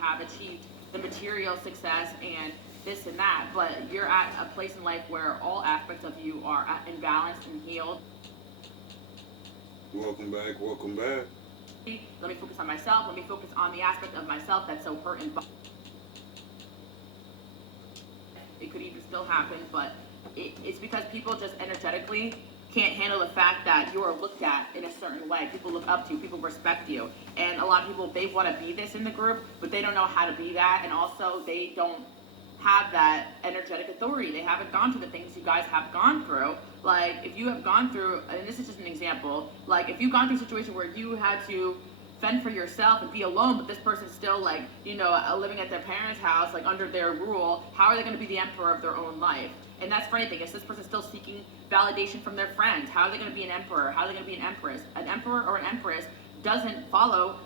have achieved the material success and this and that, but you're at a place in life where all aspects of you are in balance and healed. Welcome back, welcome back. Let me focus on myself. Let me focus on the aspect of myself that's so hurt and it could even still happen, but it's because people just energetically can't handle the fact that you are looked at in a certain way. People look up to you, people respect you. And a lot of people, they want to be this in the group, but they don't know how to be that. And also, they don't have that energetic authority. They haven't gone through the things you guys have gone through. Like, if you have gone through, and this is just an example, like, if you've gone through a situation where you had to fend for yourself and be alone, but this person's still, like, living at their parents' house, like, under their rule, how are they going to be the emperor of their own life? And that's for anything. Is this person still seeking validation from their friends? How are they going to be an emperor? How are they going to be an empress? An emperor or an empress doesn't follow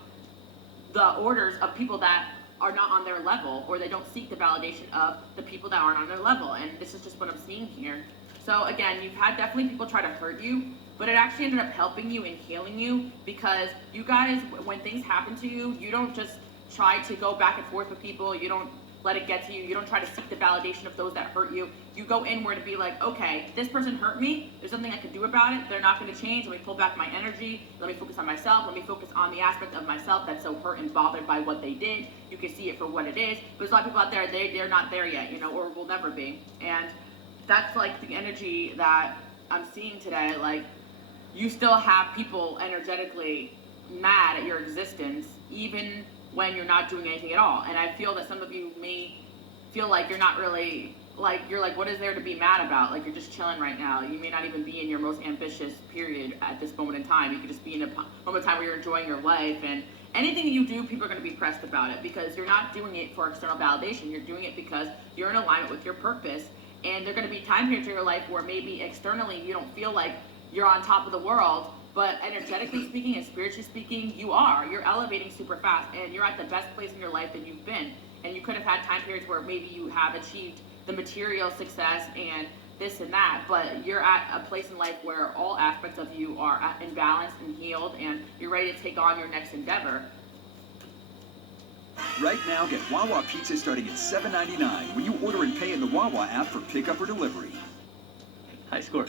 the orders of people that are not on their level, or they don't seek the validation of the people that aren't on their level. And this is just what I'm seeing here. So again, you've had definitely people try to hurt you, but it actually ended up helping you and healing you, because you guys, when things happen to you, you don't just try to go back and forth with people. You don't let it get to you. You don't try to seek the validation of those that hurt you. You go inward and be like, okay, this person hurt me. There's something I can do about it. They're not going to change. Let me pull back my energy. Let me focus on myself. Let me focus on the aspect of myself that's so hurt and bothered by what they did. You can see it for what it is. But there's a lot of people out there, they're not there yet, or will never be. And that's like the energy that I'm seeing today. Like, you still have people energetically mad at your existence, even when you're not doing anything at all. And I feel that some of you may feel like you're not really, like, you're like, what is there to be mad about? Like, you're just chilling right now. You may not even be in your most ambitious period at this moment in time. You could just be in a moment of time where you're enjoying your life, and anything you do, people are going to be pressed about it, because you're not doing it for external validation. You're doing it because you're in alignment with your purpose. And there are going to be time periods in your life where maybe externally you don't feel like you're on top of the world, but energetically speaking and spiritually speaking, you are. You're elevating super fast, and you're at the best place in your life that you've been. And you could have had time periods where maybe you have achieved the material success and this and that, but you're at a place in life where all aspects of you are in balance and healed, and you're ready to take on your next endeavor. Right now, get Wawa Pizza starting at $7.99 when you order and pay in the Wawa app for pickup or delivery. High score.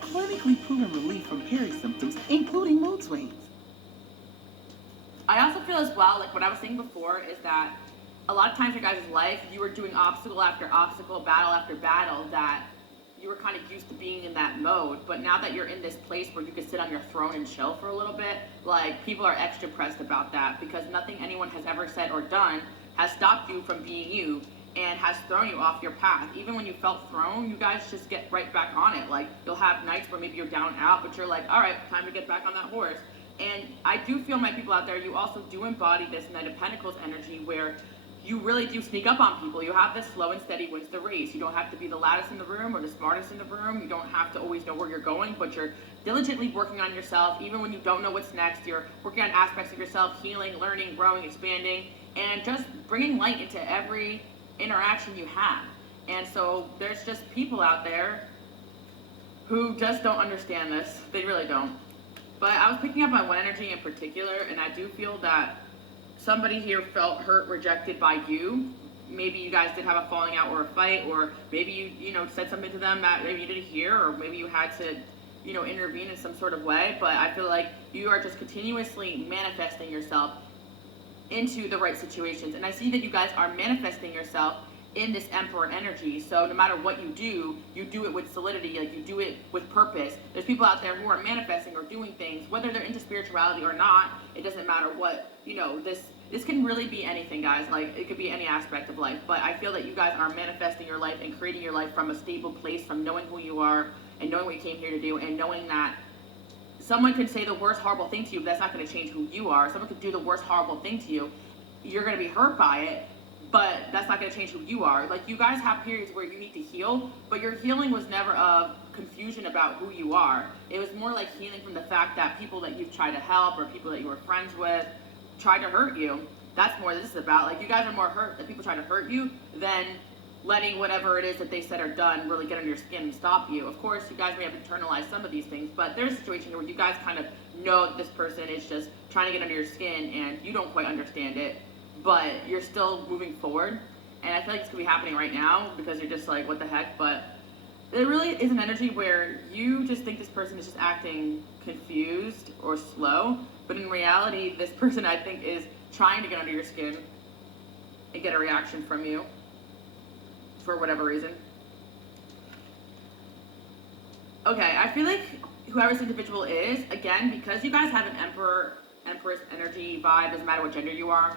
Clinically proven relief from hearing symptoms, including mood swings. I also feel as well, like what I was saying before, is that a lot of times in your guys' life, you were doing obstacle after obstacle, battle after battle, that you were kind of used to being in that mode. But now that you're in this place where you can sit on your throne and chill for a little bit, like, people are extra pressed about that, because nothing anyone has ever said or done has stopped you from being you and has thrown you off your path. Even when you felt thrown, you guys just get right back on it. Like, you'll have nights where maybe you're down and out, but you're like, all right, time to get back on that horse. And I do feel, my people out there, you also do embody this Knight of Pentacles energy where you really do sneak up on people. You have this slow and steady wins the race. You don't have to be the loudest in the room or the smartest in the room. You don't have to always know where you're going, but you're diligently working on yourself. Even when you don't know what's next, you're working on aspects of yourself, healing, learning, growing, expanding, and just bringing light into every interaction you have. And so there's just people out there who just don't understand this. They really don't. But I was picking up on one energy in particular, and I do feel that somebody here felt hurt, rejected by you. Maybe you guys did have a falling out or a fight, or maybe you said something to them that maybe you didn't hear, or maybe you had to intervene in some sort of way. But I feel like you are just continuously manifesting yourself into the right situations. And I see that you guys are manifesting yourself in this Emperor energy. So no matter what you do it with solidity, like, you do it with purpose. There's people out there who are manifesting or doing things, whether they're into spirituality or not. It doesn't matter what, this can really be anything, guys. Like, it could be any aspect of life. But I feel that you guys are manifesting your life and creating your life from a stable place, from knowing who you are and knowing what you came here to do, and knowing that someone could say the worst horrible thing to you, but that's not going to change who you are. Someone could do the worst horrible thing to you. You're going to be hurt by it, but that's not going to change who you are. Like, you guys have periods where you need to heal, but your healing was never of confusion about who you are. It was more like healing from the fact that people that you've tried to help or people that you were friends with tried to hurt you. That's more this is about. Like, you guys are more hurt that people try to hurt you than letting whatever it is that they said or done really get under your skin and stop you. Of course, you guys may have internalized some of these things, but there's a situation here where you guys kind of know that this person is just trying to get under your skin and you don't quite understand it. but you're still moving forward. And I feel like it's gonna be happening right now because you're just like, what the heck? But there really is an energy where you just think this person is just acting confused or slow, but in reality, this person I think is trying to get under your skin and get a reaction from you for whatever reason. Okay, I feel like whoever this individual is, again, because you guys have an Emperor, Empress energy vibe, doesn't matter what gender you are,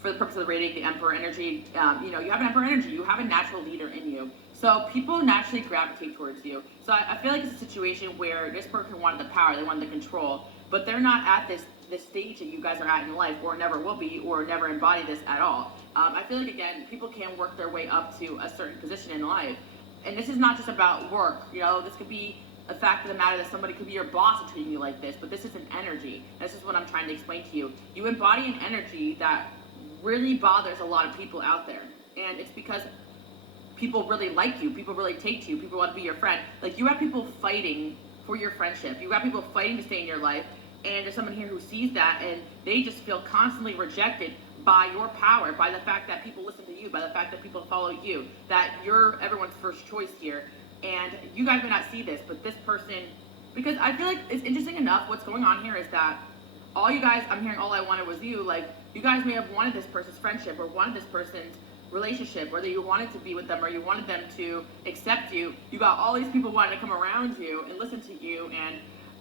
for the purpose of the rating, the Emperor energy, you know, you have an Emperor energy, you have a natural leader in you. So people naturally gravitate towards you. So I feel like it's a situation where this person wanted the power, they wanted the control, but they're not at this stage that you guys are at in life, or never will be, or never embody this at all. I feel like, again, people can work their way up to a certain position in life. And this is not just about work, you know, this could be a fact of the matter that somebody could be your boss and treating you like this, but this is an energy. This is what I'm trying to explain to you. You embody an energy that really bothers a lot of people out there. And it's because people really like you, people really take to you, people want to be your friend. Like, you have people fighting for your friendship. You have people fighting to stay in your life. And there's someone here who sees that and they just feel constantly rejected by your power, by the fact that people listen to you, by the fact that people follow you, that you're everyone's first choice here. And you guys may not see this, but this person, because I feel like it's interesting enough, what's going on here is that all you guys, I'm hearing all I wanted was you, like, you guys may have wanted this person's friendship or wanted this person's relationship, whether you wanted to be with them or you wanted them to accept you. You got all these people wanting to come around you and listen to you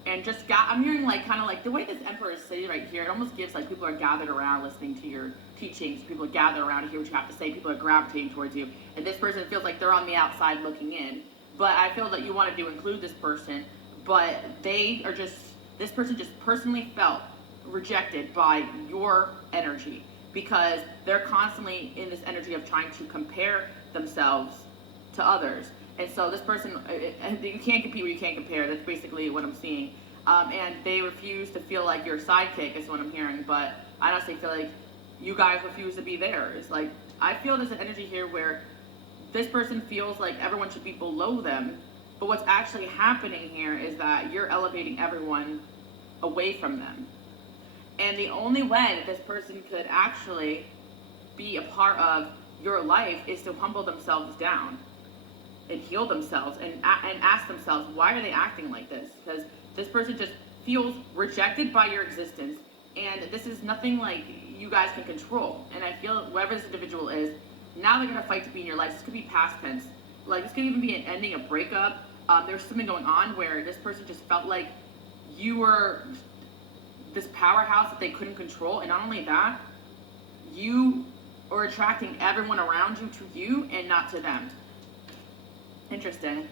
and just got, I'm hearing like kind of like the way this Emperor is sitting right here, it almost gives like people are gathered around listening to your teachings, people gather around to hear what you have to say, people are gravitating towards you, and this person feels like they're on the outside looking in. But I feel that you wanted to include this person, but they are just, this person just personally felt rejected by your energy because they're constantly in this energy of trying to compare themselves to others. And so this person, you can't compete where you can't compare. That's basically what I'm seeing. And they refuse to feel like your sidekick is what I'm hearing. But I honestly feel like you guys refuse to be theirs. Like, I feel there's an energy here where this person feels like everyone should be below them. But what's actually happening here is that you're elevating everyone away from them. And the only way that this person could actually be a part of your life is to humble themselves down and heal themselves and ask themselves, why are they acting like this? Because this person just feels rejected by your existence, and this is nothing like you guys can control. And I feel whoever this individual is, now they're gonna fight to be in your life. This could be past tense. Like, this could even be an ending, a breakup. There's something going on where this person just felt like you were this powerhouse that they couldn't control, and not only that, you are attracting everyone around you to you and not to them. Interesting.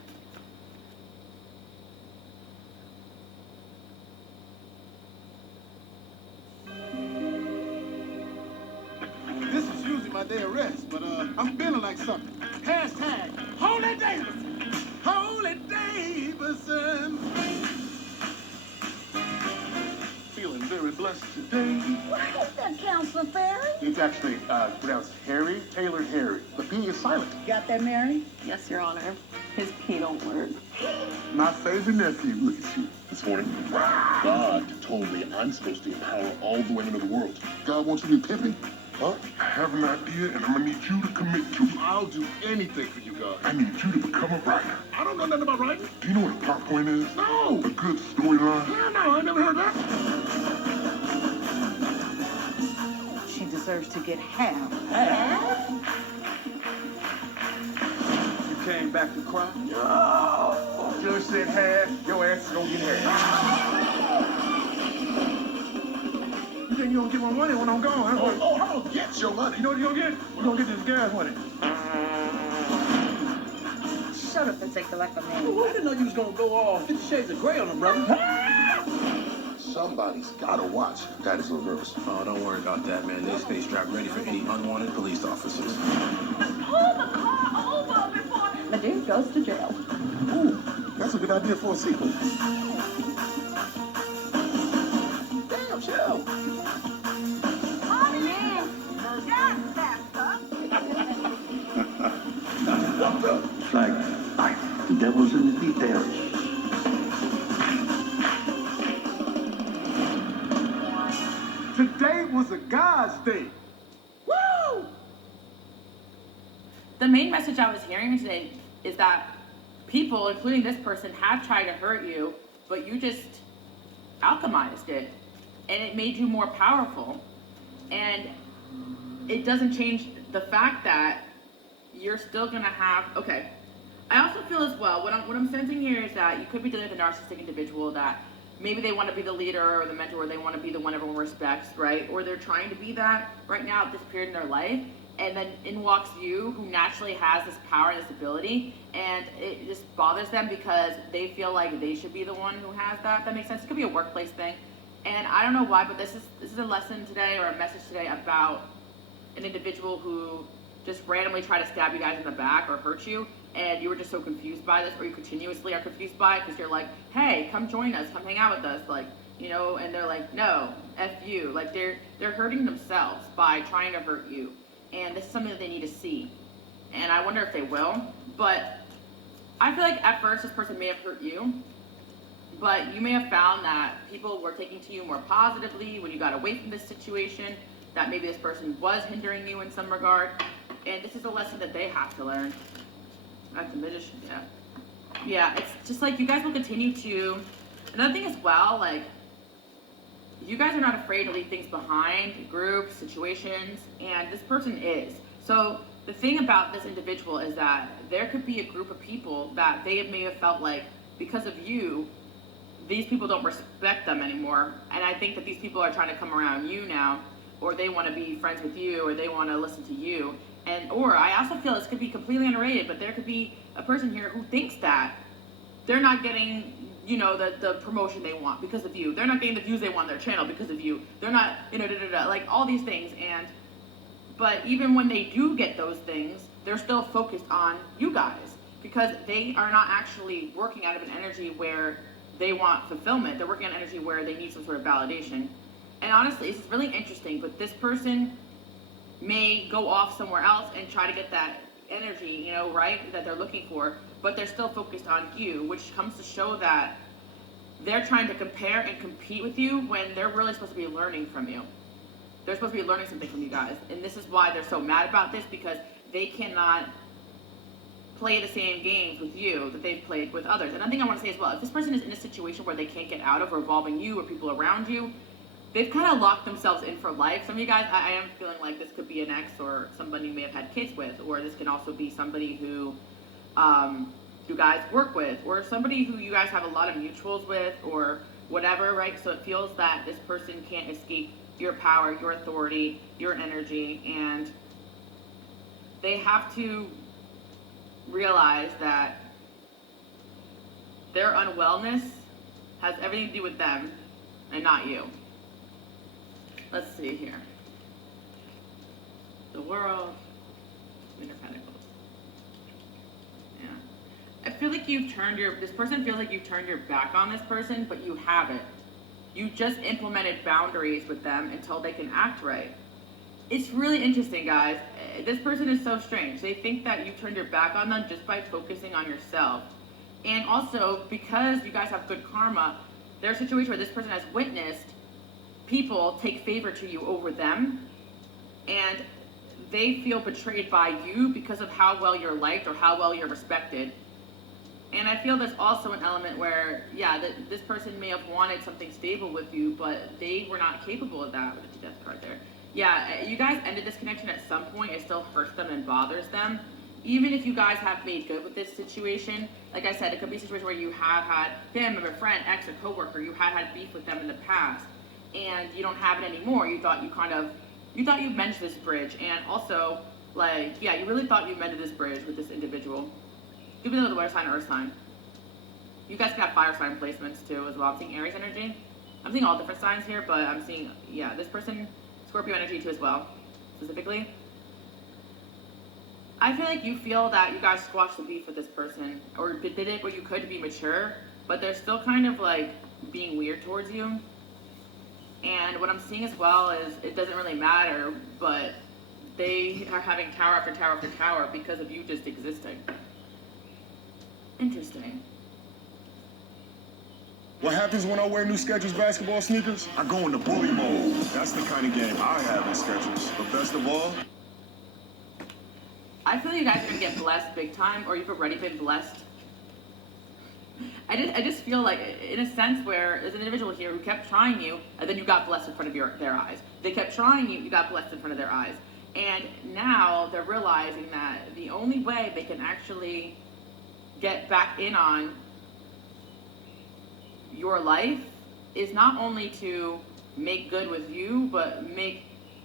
This is usually my day of rest, but I'm feeling like something. Hashtag Holy Davidson. Holy Davidson. Feeling very blessed today. What is that, Counselor Ferry? It's actually pronounced Harry, tailored Harry. The P is silent. Got that, Mary? Yes, Your Honor. His P don't work. My favorite nephew. Look at you. This morning, God told me I'm supposed to empower all the women of the world. God wants you to be pimping? Huh? I have an idea, and I'm gonna need you to commit to it. I'll do anything for you, God. I need you to become a writer. I don't know nothing about writing. Do you know what a plot point is? No. A good storyline? Hell no, I never heard that. She deserves to get half. You came back to cry? No. Judge said half, your ass is gonna get half. You think you gonna get my money when I'm gone? Oh, I'm gonna get your money. You know what you're gonna get? You're gonna get this gas money. Shut up and take the like a man. I didn't know you was gonna go all 50 Shades of Grey on them, brother. Somebody's gotta watch. That is reverse. Oh, don't worry about that, man. They stay strapped ready for any unwanted police officers. Pull the car over before the dude goes to jail. Ooh, that's a good idea for a sequel. Damn, chill. It's like the devil's in the details. Today was a God's day. the main message I was hearing today is that people, including this person, have tried to hurt you, but you just alchemized it, and it made you more powerful. And it doesn't change the fact that you're still gonna have, okay. I also feel as well, what I'm sensing here is that you could be dealing with a narcissistic individual that maybe they want to be the leader or the mentor, or they want to be the one everyone respects, right? Or they're trying to be that right now at this period in their life, and then in walks you, who naturally has this power and this ability, and it just bothers them because they feel like they should be the one who has that. That makes sense. It could be a workplace thing, and I don't know why, but this is a lesson today, or a message today about an individual who just randomly tried to stab you guys in the back or hurt you, and you were just so confused by this, or you continuously are confused by it because you're like, hey, come join us, come hang out with us, like, you know, and they're like, no, F you. Like, they're hurting themselves by trying to hurt you, and this is something that they need to see, and I wonder if they will. But I feel like at first this person may have hurt you, but you may have found that people were taking to you more positively when you got away from this situation, that maybe this person was hindering you in some regard, and this is a lesson that they have to learn. That's a magician, yeah. Yeah, it's just like you guys will continue to, another thing as well, like, you guys are not afraid to leave things behind, groups, situations, and this person is. So the thing about this individual is that there could be a group of people that they may have felt like, because of you, these people don't respect them anymore, and I think that these people are trying to come around you now, or they want to be friends with you, or they want to listen to you. And, or I also feel this could be completely unrelated, but there could be a person here who thinks that they're not getting, you know, the promotion they want because of you. They're not getting the views they want on their channel because of you. They're not, you know, like all these things. And, but even when they do get those things, they're still focused on you guys because they are not actually working out of an energy where they want fulfillment. They're working on energy where they need some sort of validation. And honestly, this is really interesting, but this person may go off somewhere else and try to get that energy, you know, right, that they're looking for, but they're still focused on you, which comes to show that they're trying to compare and compete with you when they're really supposed to be learning from you. They're supposed to be learning something from you guys, and this is why they're so mad about this, because they cannot play the same games with you that they've played with others. And I think I want to say as well, if this person is in a situation where they can't get out of, or involving you or people around you, they've kind of locked themselves in for life. Some of you guys, I am feeling like this could be an ex or somebody you may have had kids with, or this can also be somebody who you guys work with, or somebody who you guys have a lot of mutuals with, or whatever, right? So it feels that this person can't escape your power, your authority, your energy, and they have to realize that their unwellness has everything to do with them and not you. Let's see here. The World, Queen of Pentacles. Yeah. I feel like this person feels like you've turned your back on this person, but you haven't. You just implemented boundaries with them until they can act right. It's really interesting, guys. This person is so strange. They think that you turned your back on them just by focusing on yourself. And also, because you guys have good karma, there's a situation where this person has witnessed people take favor to you over them, and they feel betrayed by you because of how well you're liked or how well you're respected. And I feel there's also an element where, yeah, this person may have wanted something stable with you, but they were not capable of that with the death card there. Yeah, you guys ended this connection at some point. It still hurts them and bothers them. Even if you guys have made good with this situation, like I said, it could be a situation where you have had family member, friend, ex, or coworker, you had beef with them in the past, and you don't have it anymore. You thought you mended this bridge, and also, like, yeah, you really thought you mended this bridge with this individual. Even though the water sign or earth sign. You guys got fire sign placements too as well. I'm seeing Aries energy. I'm seeing all different signs here, but I'm seeing, yeah, this person, Scorpio energy too as well, specifically. I feel like you feel that you guys squashed the beef with this person, or did it what you could to be mature, but they're still kind of like being weird towards you. And what I'm seeing as well is it doesn't really matter, but they are having tower after tower after tower because of you just existing. Interesting. What happens when I wear new Skechers basketball sneakers? I go into bully mode. That's the kind of game I have in Skechers. But best of all, I feel you guys are gonna get blessed big time, or you've already been blessed. I just feel like, in a sense, where there's an individual here who kept trying you, and then you got blessed in front of their eyes. They kept trying you, you got blessed in front of their eyes. And now they're realizing that the only way they can actually get back in on your life is not only to make good with you, but make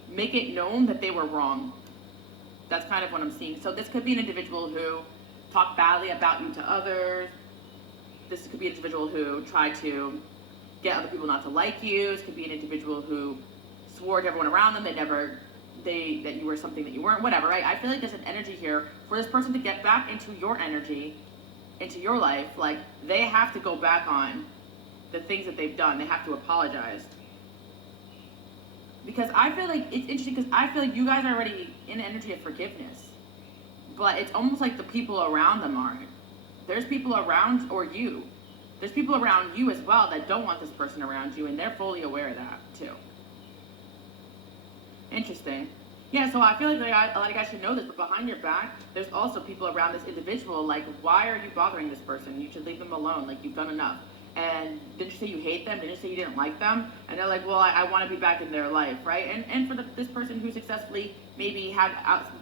it known that they were wrong. That's kind of what I'm seeing. So this could be an individual who talked badly about you to others. This could be an individual who tried to get other people not to like you. This could be an individual who swore to everyone around them that you were something that you weren't, whatever, right? I feel like there's an energy here for this person to get back into your energy, into your life. Like, they have to go back on the things that they've done. They have to apologize. Because I feel like it's interesting, because I feel like you guys are already in an energy of forgiveness. But it's almost like the people around them aren't. There's people around, or you. There's people around you as well that don't want this person around you, and they're fully aware of that, too. Interesting. Yeah, so I feel like a lot of you guys should know this, but behind your back, there's also people around this individual, like, why are you bothering this person? You should leave them alone, like, you've done enough. And didn't you say you hate them? Didn't you say you didn't like them? And they're like, well, I want to be back in their life, right? And for this person who successfully maybe had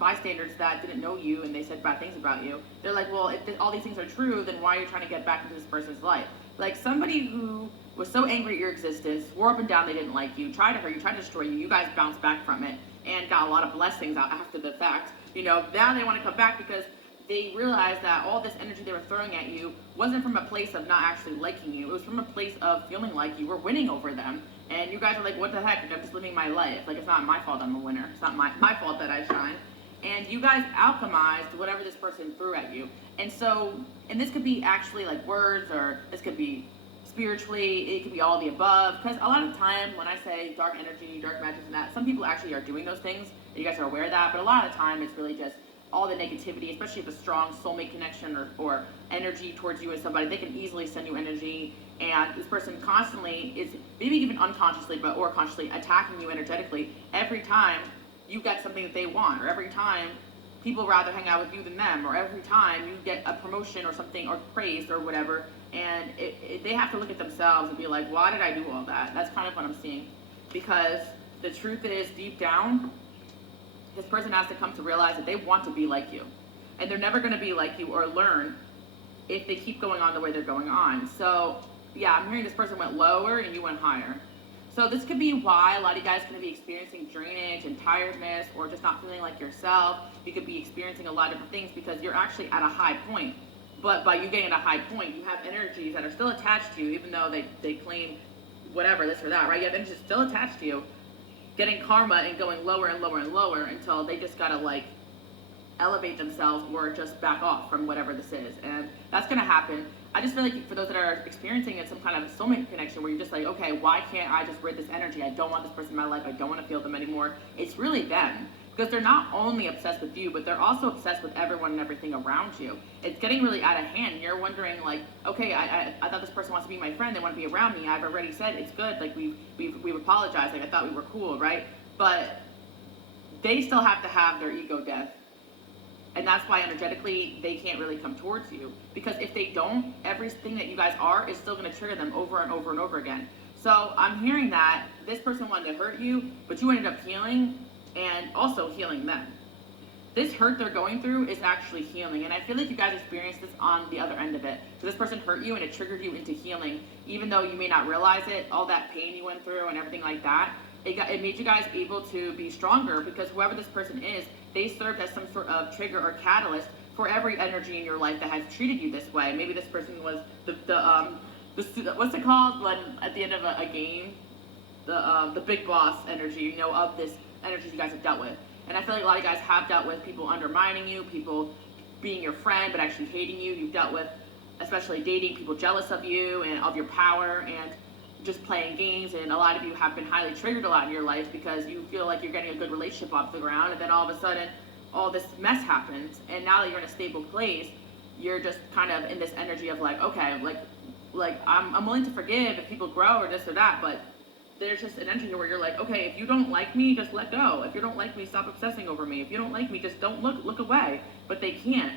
bystanders that didn't know you and they said bad things about you, they're like, well, if all these things are true, then why are you trying to get back into this person's life? Like, somebody who was so angry at your existence, swore up and down they didn't like you, tried to hurt you, tried to destroy you, you guys bounced back from it and got a lot of blessings out after the fact. You know, now they want to come back because they realized that all this energy they were throwing at you wasn't from a place of not actually liking you. It was from a place of feeling like you were winning over them. And you guys are like, what the heck? I'm just living my life. Like, it's not my fault I'm a winner. It's not my fault that I shine. And you guys alchemized whatever this person threw at you. And so, and this could be actually like words, or this could be spiritually, it could be all of the above. Because a lot of the time when I say dark energy, dark magic and that, some people actually are doing those things. And you guys are aware of that. But a lot of the time it's really just all the negativity, especially if a strong soulmate connection or energy towards you and somebody, they can easily send you energy, and this person constantly is, maybe even unconsciously or consciously, attacking you energetically every time you get something that they want, or every time people rather hang out with you than them, or every time you get a promotion or something, or praised or whatever, and they have to look at themselves and be like, why did I do all that? That's kind of what I'm seeing, because the truth is, deep down, this person has to come to realize that they want to be like you. And they're never going to be like you or learn if they keep going on the way they're going on. So, yeah, I'm hearing this person went lower and you went higher. So this could be why a lot of you guys are going to be experiencing drainage and tiredness, or just not feeling like yourself. You could be experiencing a lot of different things because you're actually at a high point. But by you getting at a high point, you have energies that are still attached to you, even though they claim whatever, this or that, right? You have energies still attached to you, getting karma and going lower and lower and lower until they just gotta like elevate themselves or just back off from whatever this is. And that's gonna happen. I just feel like for those that are experiencing it, some kind of soulmate connection where you're just like, okay, why can't I just rid this energy? I don't want this person in my life. I don't want to feel them anymore. It's really them. Because they're not only obsessed with you, but they're also obsessed with everyone and everything around you. It's getting really out of hand. You're wondering, like, okay, I thought this person wants to be my friend. They want to be around me. I've already said it's good. Like, we've apologized. Like, I thought we were cool, right? But they still have to have their ego death. And that's why energetically they can't really come towards you. Because if they don't, everything that you guys are is still going to trigger them over and over and over again. So I'm hearing that this person wanted to hurt you, but you ended up healing and also healing them. This hurt they're going through is actually healing. And I feel like you guys experienced this on the other end of it. So this person hurt you and it triggered you into healing. Even though you may not realize it, all that pain you went through and everything like that, it made you guys able to be stronger, because whoever this person is, they served as some sort of trigger or catalyst for every energy in your life that has treated you this way. Maybe this person was the what's it called when at the end of a game, the big boss energy, you know, of this energy you guys have dealt with. And I feel like a lot of you guys have dealt with people undermining you, people being your friend but actually hating you. You've dealt with, especially dating, people jealous of you and of your power, and just playing games. And a lot of you have been highly triggered a lot in your life because you feel like you're getting a good relationship off the ground, and then all of a sudden all this mess happens, and now that you're in a stable place, you're just kind of in this energy of like, okay, like I'm willing to forgive if people grow or this or that, but there's just an energy here where you're like, okay, if you don't like me, just let go. If you don't like me, stop obsessing over me. If you don't like me, just don't look away. But they can't.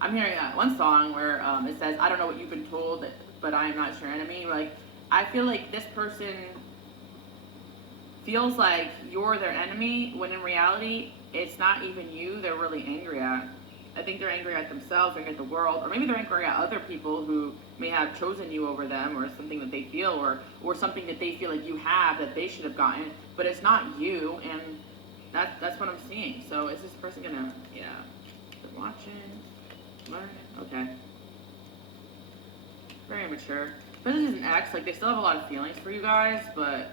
I'm hearing one song where it says, I don't know what you've been told, but I am not your enemy. Like, I feel like this person feels like you're their enemy, when in reality, it's not even you they're really angry at. I think they're angry at themselves, angry at the world, or maybe they're angry at other people who may have chosen you over them, or something that they feel, or something that they feel like you have that they should have gotten, but it's not you, and that's what I'm seeing. So is this person gonna, yeah, they're watching, learning, okay. Very immature. Especially as an ex, like, they still have a lot of feelings for you guys, but...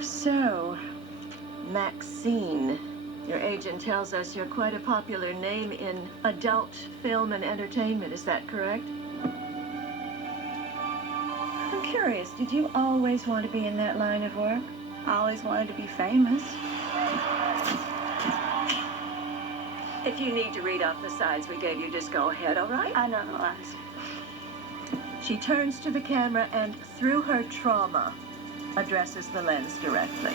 So, Maxine, your agent tells us you're quite a popular name in adult film and entertainment. Is that correct? I'm curious, did you always want to be in that line of work? I always wanted to be famous. If you need to read off the sides we gave you, just go ahead, all right? I know the lines. She turns to the camera and, through her trauma, addresses the lens directly.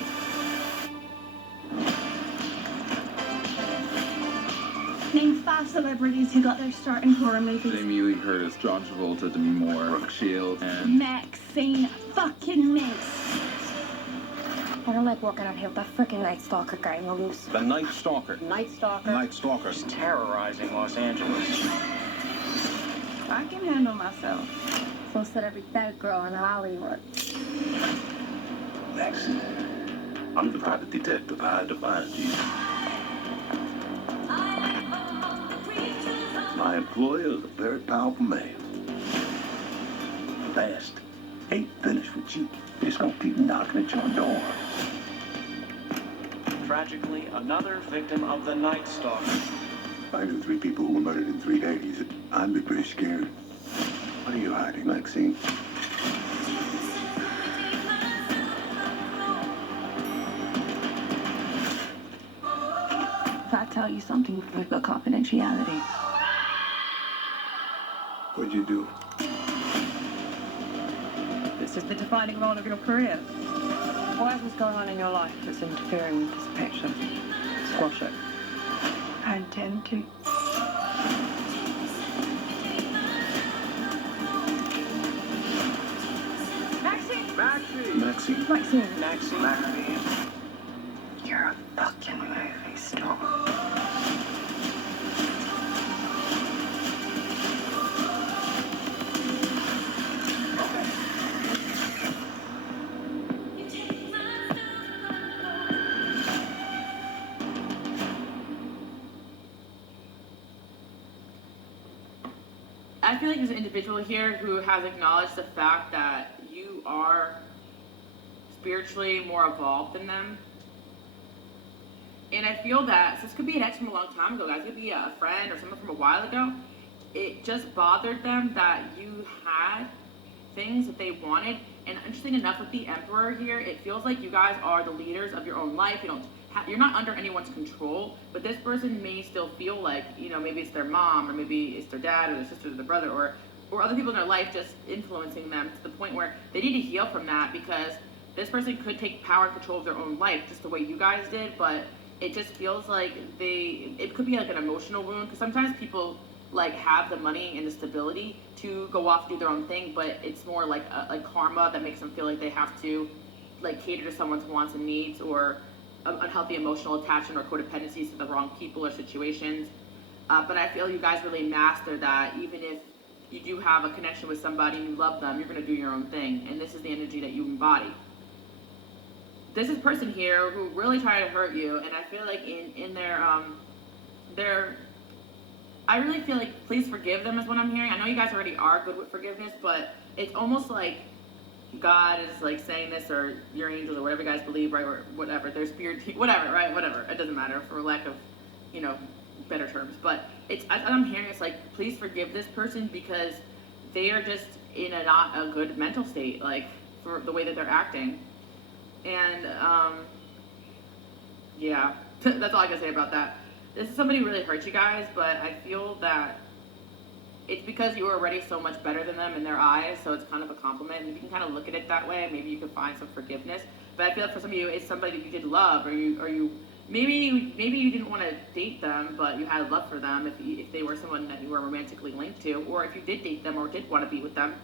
Name 5 celebrities who got their start in horror movies. Jamie Lee Curtis, John Travolta, Demi Moore, Brooke Shields, and Maxine fucking Mintz. I don't like walking out here with that freaking Night Stalker guy loose. The Night Stalker. Night Stalker? Night Stalker. Terrorizing Los Angeles. I can handle myself. So said every bad girl in Hollywood. Maxine, I'm the private detective. I had to find you. My employer is a very powerful man. Fast. Ain't finished with you. He's gonna keep knocking at your door. Tragically, another victim of the Night Stalker. I knew 3 people who were murdered in 3 days. I'd be pretty scared. What are you hiding, Maxine? If I tell you something, we've got confidentiality. What'd you do? This is the defining role of your career. Whatever's going on in your life that's interfering with this picture, squash it. I intend to. Maxine! Maxine. Maxine. Maxine. Maxine. You're a fucking movie star. I feel like there's an individual here who has acknowledged the fact that you are spiritually more evolved than them. And I feel that, so this could be an ex from a long time ago, guys. It could be a friend or someone from a while ago. It just bothered them that you had things that they wanted. And interesting enough, with the Emperor here, it feels like you guys are the leaders of your own life. You're not under anyone's control, but this person may still feel like, maybe it's their mom, or maybe it's their dad, or their sister, or their brother, or other people in their life just influencing them to the point where they need to heal from that, because this person could take power and control of their own life just the way you guys did, but it just feels like it could be like an emotional wound, because sometimes people have the money and the stability to go off and do their own thing, but it's more like karma that makes them feel like they have to cater to someone's wants and needs, or unhealthy emotional attachment or codependencies to the wrong people or situations. But I feel you guys really master that. Even if you do have a connection with somebody and you love them, you're going to do your own thing. And this is the energy that you embody. This is a person here who really tried to hurt you, and I feel like in their I really feel like please forgive them is what I'm hearing. I know you guys already are good with forgiveness, but it's almost like God is saying this, or your angels, or whatever you guys believe, right, or whatever, their spirit, whatever, right, whatever. It doesn't matter for lack of, better terms. But I'm hearing it's please forgive this person, because they are just in not a good mental state, for the way that they're acting. And yeah, that's all I can say about that. This is somebody who really hurt you guys, but I feel that it's because you were already so much better than them in their eyes, so it's kind of a compliment. And if you can kind of look at it that way, maybe you can find some forgiveness. But I feel like for some of you, it's somebody that you did love, or you maybe you didn't want to date them, but you had love for them if they were someone that you were romantically linked to, or if you did date them or did want to be with them,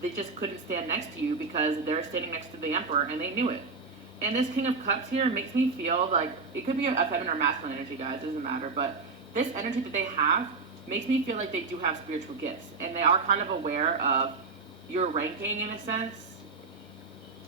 they just couldn't stand next to you because they're standing next to the Emperor and they knew it. And this King of Cups here makes me feel like it could be a feminine or masculine energy, guys. It doesn't matter, but this energy that they have makes me feel like they do have spiritual gifts, and they are kind of aware of your ranking in a sense.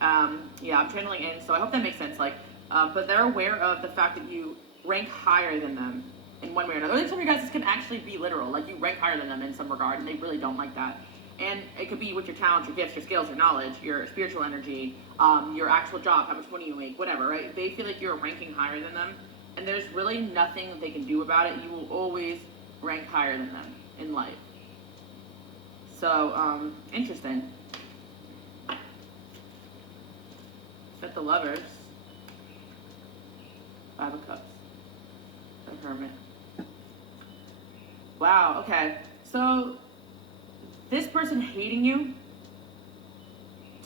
Yeah, I'm channeling in, so I hope that makes sense. But they're aware of the fact that you rank higher than them in one way or another. I think some of you guys, this can actually be literal, like you rank higher than them in some regard, and they really don't like that. And it could be with your talents, your gifts, your skills, your knowledge, your spiritual energy, your actual job, how much money you make, whatever, right? They feel like you're ranking higher than them, and there's really nothing that they can do about it. You will always rank higher than them in life. So, interesting. Set the Lovers. Five of Cups. The Hermit. Wow, okay. So, this person hating you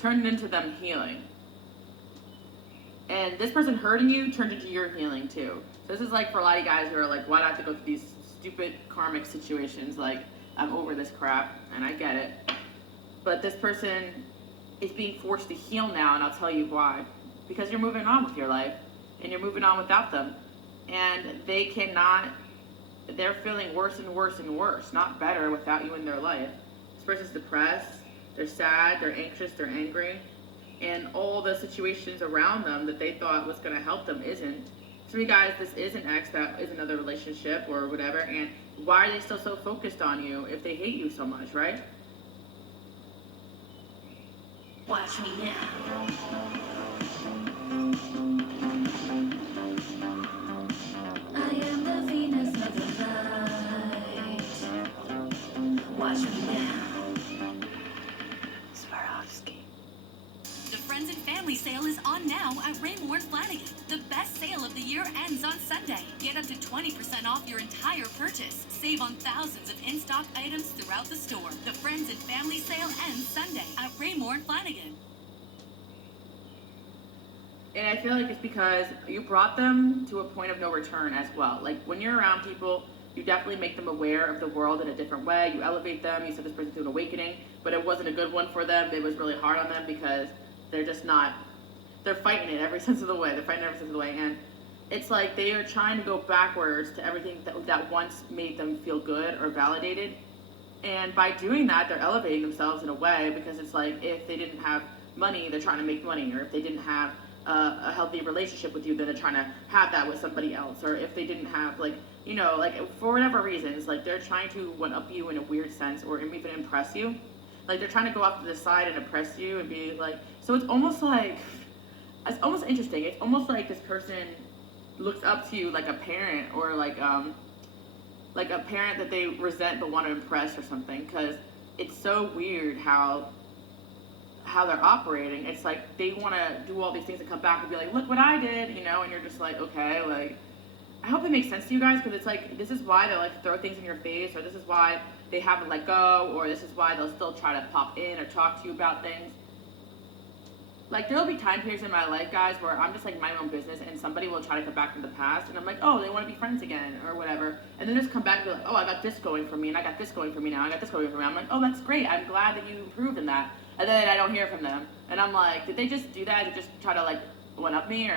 turned into them healing. And this person hurting you turned into your healing too. So this is like for a lot of guys who are like, why do I have to go through these stupid karmic situations? Like, I'm over this crap, and I get it. But this person is being forced to heal now, and I'll tell you why. Because you're moving on with your life, and you're moving on without them. And they cannot, they're feeling worse and worse and worse, not better without you in their life. This person's depressed, they're sad, they're anxious, they're angry, and all the situations around them that they thought was going to help them isn't. So you guys, this is an ex that is another relationship or whatever, and why are they still so focused on you if they hate you so much, right? Watch me now. I am the Venus of the night. Watch me now. Swarovski. The Friends and Family Sale is on now at Raymour & Flanigan. The best sale of the year ends on Sunday. Get up to 20% off your entire purchase. Save on thousands of in-stock items throughout the store. The Friends and Family Sale ends Sunday at Raymour & Flanigan. And I feel like it's because you brought them to a point of no return as well. Like, when you're around people, you definitely make them aware of the world in a different way. You elevate them. You said this person's through an awakening, but it wasn't a good one for them. It was really hard on them because they're just not, they're fighting it every sense of the way. They're fighting every sense of the way. And it's like they are trying to go backwards to everything that once made them feel good or validated. And by doing that, they're elevating themselves in a way, because it's like if they didn't have money, they're trying to make money. Or if they didn't have a healthy relationship with you, then they're trying to have that with somebody else. Or if they didn't have, like, you know, like, for whatever reasons, like, they're trying to one-up you in a weird sense, or even impress you. Like, they're trying to go off to the side and impress you and be like, so it's almost interesting. It's almost like this person looks up to you like a parent, or like a parent that they resent but want to impress or something, because it's so weird how they're operating. It's like they want to do all these things and come back and be like, look what I did, you know, and you're just like, okay, like, I hope it makes sense to you guys, because it's like, this is why they like to throw things in your face, or this is why they haven't let go, or this is why they'll still try to pop in or talk to you about things. Like, there'll be time periods in my life, guys, where I'm just like my own business, and somebody will try to come back from the past, and I'm like, oh, they want to be friends again, or whatever, and then just come back and be like, oh, I got this going for me, and I got this going for me now, I got this going for me. I'm like, oh, that's great, I'm glad that you improved in that. And then I don't hear from them, and I'm like, did they just do that to just try to like one up me, or